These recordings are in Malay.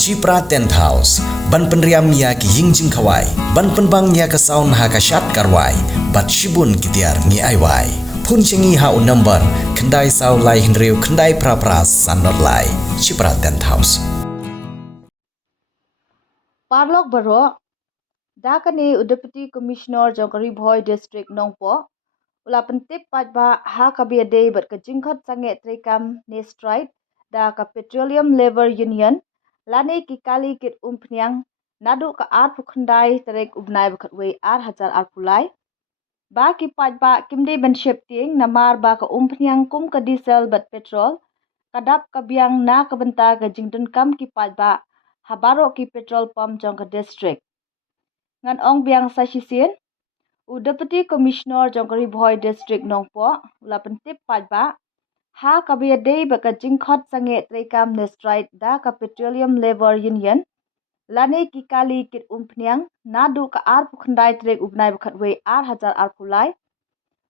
Cipra Tent House, ban penriam Iaki Yingjing Kawai, ban penbang nya ka saun ha ka shat karwai, bat shibun kitiar ni aiwai. Phun chengi ha un number, kendai sau lai hinriu kendai pra sanot lai. Cipra Tent House. Parlok Baro, Dakani Deputy Commissioner Jongkari Bhoi District Nongpoh, ula pentip Paidbah ha kabiade bat kejingkot sange trekam ne stride da ka Petroleum Labor Union lane ki kali kit umpnyang nadu ka ar pukhandai terek ubnai bakatwe ar hajar ar pulai ba ki Paidbah kimde ban Sheptieng namar ba ka umpnyang kum ka diesel bat petrol kadap ka Biang na ka bynta ka jingdun kam ki Paidbah habaro ki petrol pump jong ka district ngan ong Biang sa sisien Deputy Commissioner Jongkari Bhoi District Nongpoh ula pentip Paidbah ha kabiade baka jingkhot sange trekam ne stride da ka Petroleum Labor Union lane ki kali kit umpnyang nadu ka ar pukhandai trek ubnai bakatwe ar hajar ar pulai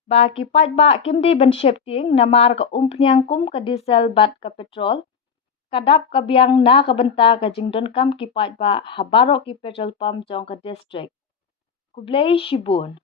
ba ki Paidbah kimdi ban Sheptieng namar ka umpnyang kum ka diesel bat ka petrol kadap ka Biang na ka bynta ka jingdon kam ki Paidbah habaro ki petrol pump jong ka district kublei shibun